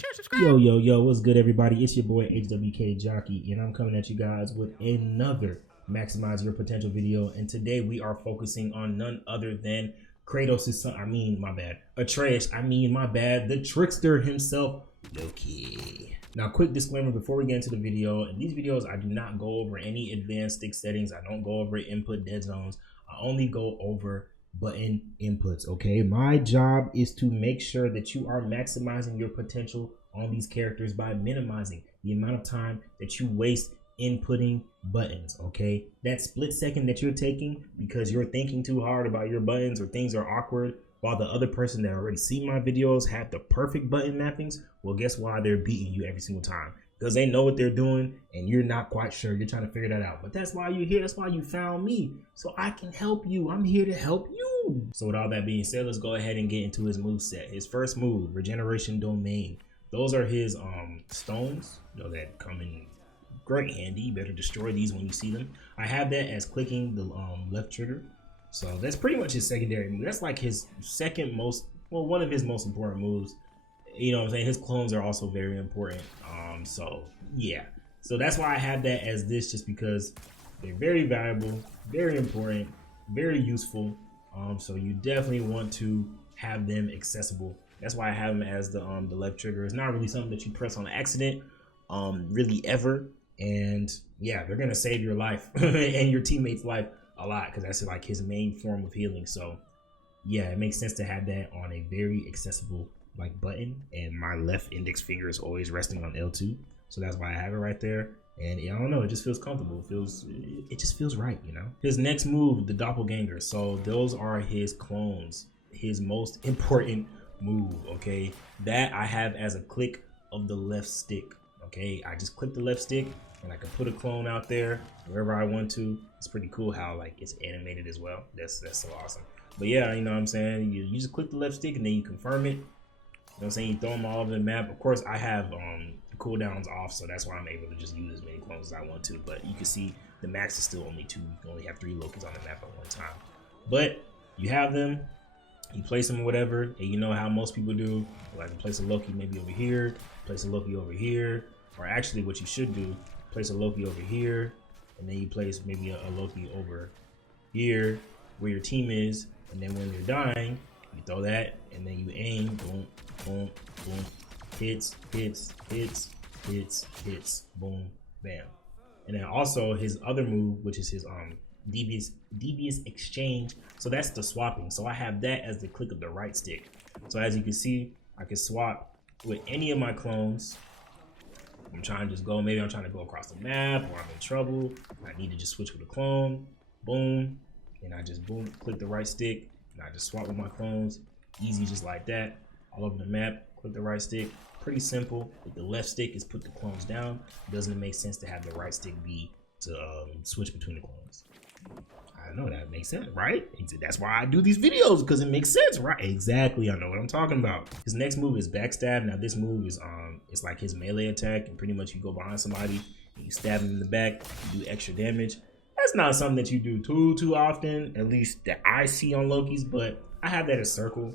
share, subscribe. Yo, what's good, everybody? It's your boy HWK Jockey, and I'm coming at you guys with another Maximize Your Potential video. And today we are focusing on none other than Kratos' son, Atreus, the trickster himself, Loki. Now, quick disclaimer before we get into the video. In these videos, I do not go over any advanced stick settings. I don't go over input dead zones. I only go over button inputs. Okay, my job is to make sure that you are maximizing your potential on these characters by minimizing the amount of time that you waste inputting buttons. Okay, that split second that you're taking because you're thinking too hard about your buttons or things are awkward, while the other person that already seen my videos have the perfect button mappings, well, guess why they're beating you every single time? Because they know what they're doing and you're not quite sure. You're trying to figure that out. But that's why you're here. That's why you found me. So I can help you. I'm here to help you. So with all that being said, let's go ahead and get into his move set. His first move, Regeneration Domain. Those are his stones, that come in great handy. You better destroy these when you see them. I have that as clicking the left trigger. So that's pretty much his secondary move. That's like his second most, one of his most important moves. You know what I'm saying? His clones are also very important. So yeah. So that's why I have that as this, just because they're very valuable, very important, very useful. So you definitely want to have them accessible. That's why I have them as the left trigger. It's not really something that you press on accident, really ever. And yeah, they're gonna save your life and your teammate's life a lot, because that's like his main form of healing. So yeah, it makes sense to have that on a very accessible button, and my left index finger is always resting on L2, so that's why I have it right there. And I don't know, it just feels comfortable. It just feels right, His next move, the doppelganger. So those are his clones, his most important move. Okay, that I have as a click of the left stick. Okay, I just click the left stick and I can put a clone out there wherever I want to. It's pretty cool how it's animated as well. That's so awesome. But yeah, you know what I'm saying, you just click the left stick and then you confirm it. You know what I'm saying? You throw them all over the map. Of course, I have cooldowns off, so that's why I'm able to just use as many clones as I want to. But you can see the max is still only 2. You can only have 3 Lokis on the map at one time. But you have them, you place them or whatever, and you know how most people do. Like, place a Loki maybe over here, place a Loki over here, or actually what you should do, place a Loki over here, and then you place maybe a Loki over here where your team is, and then when they're dying, you throw that, and then you aim, boom, boom, boom, hits, hits, hits, hits, hits, boom, bam. And then also his other move, which is his devious exchange. So that's the swapping. So I have that as the click of the right stick. So as you can see, I can swap with any of my clones. I'm trying to just go, maybe I'm trying to go across the map, or I'm in trouble, I need to just switch with a clone, boom, and I just boom, click the right stick, and I just swap with my clones. Easy, just like that, all over the map. Click the right stick, pretty simple. With the left stick is put the clones down. Doesn't it make sense to have the right stick be to switch between the clones? I know that makes sense, right? That's why I do these videos, because it makes sense, right? Exactly, I know what I'm talking about. His next move is backstab. Now this move is it's like his melee attack, and pretty much you go behind somebody and you stab him in the back, you do extra damage. That's not something that you do too often, at least that I see on Loki's, but I have that as circle.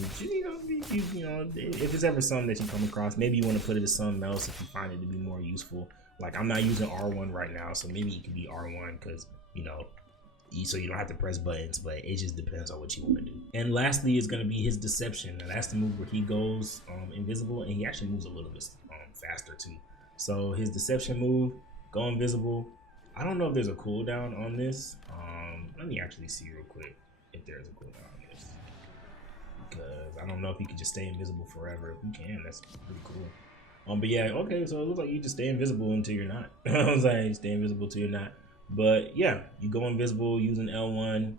If it's ever something that you come across, maybe you want to put it as something else if you find it to be more useful. Like, I'm not using R1 right now, so maybe it could be R1, because so you don't have to press buttons, but it just depends on what you want to do. And lastly is going to be his deception. Now that's the move where he goes invisible, and he actually moves a little bit faster too. So his deception move, go invisible. I don't know if there's a cooldown on this. Let me actually see real quick if there's a cooldown on this, because I don't know if you can just stay invisible forever. If you can, that's pretty cool. But yeah, okay, so it looks like you just stay invisible until you're not. I was like, stay invisible until you're not. But yeah, you go invisible using L1,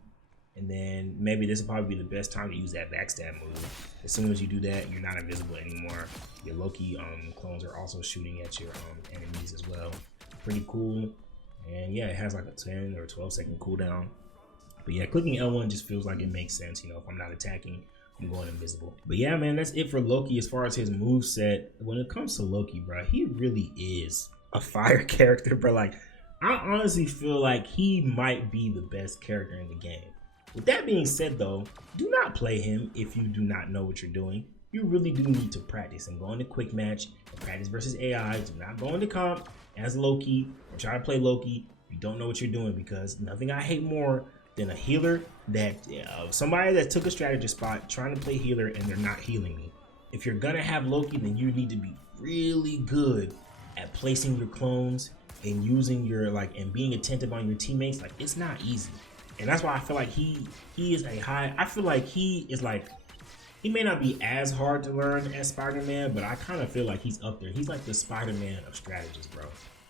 and then maybe this will probably be the best time to use that backstab move. As soon as you do that, you're not invisible anymore. Your Loki clones are also shooting at your enemies as well. Pretty cool. And yeah, it has like a 10 or 12 second cooldown. But yeah, clicking L1 just feels like it makes sense. If I'm not attacking, I'm going invisible. But yeah, man, that's it for Loki as far as his move set. When it comes to Loki, bro, he really is a fire character, bro. Like, I honestly feel like he might be the best character in the game. With that being said, though, do not play him if you do not know what you're doing. you really do need to practice and go into quick match and practice versus AI. Do not go into comp as Loki or try to play Loki. You don't know what you're doing, because nothing I hate more than a healer that somebody that took a strategist spot trying to play healer and they're not healing me. If you're gonna have Loki, then you need to be really good at placing your clones and using your and being attentive on your teammates. Like, it's not easy. And that's why I feel like he is a high, I feel like he is he may not be as hard to learn as Spider-Man, but I kind of feel like he's up there. He's like the Spider-Man of strategists, bro.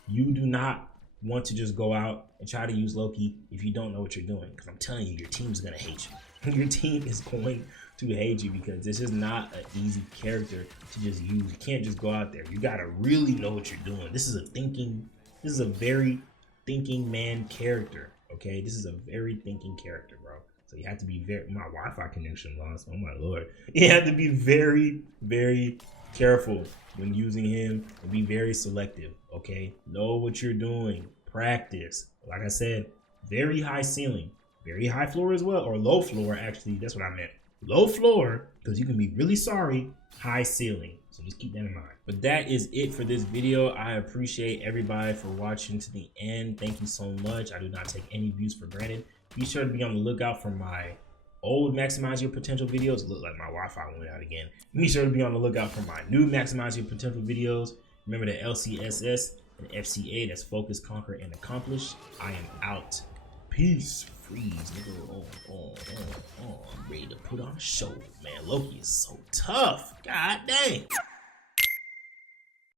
You do not want to just go out and try to use Loki if you don't know what you're doing, because I'm telling you, your team's gonna hate you. Your team is going to hate you, because this is not an easy character to just use. You can't just go out there. You gotta really know what you're doing. This is a very thinking man character. Okay, this is a very thinking character, bro. So you have to be my Wi-Fi connection lost. Oh my lord. You have to be very, very careful when using him and be very selective. Okay, know what you're doing. Practice. Like I said, very high ceiling, very high floor as well, or low floor. Actually, that's what I meant. Low floor, because you can be really sorry. High ceiling. So just keep that in mind. But that is it for this video. I appreciate everybody for watching to the end. Thank you so much. I do not take any views for granted. Be sure to be on the lookout for my old Maximize Your Potential videos. Look like my Wi-Fi went out again. Be sure to be on the lookout for my new Maximize Your Potential videos. Remember the LCSS and FCA, that's Focus, Conquer, and Accomplish. I am out. Peace. Freeze, nigga. I'm ready to put on a show, man. Loki is so tough. God dang.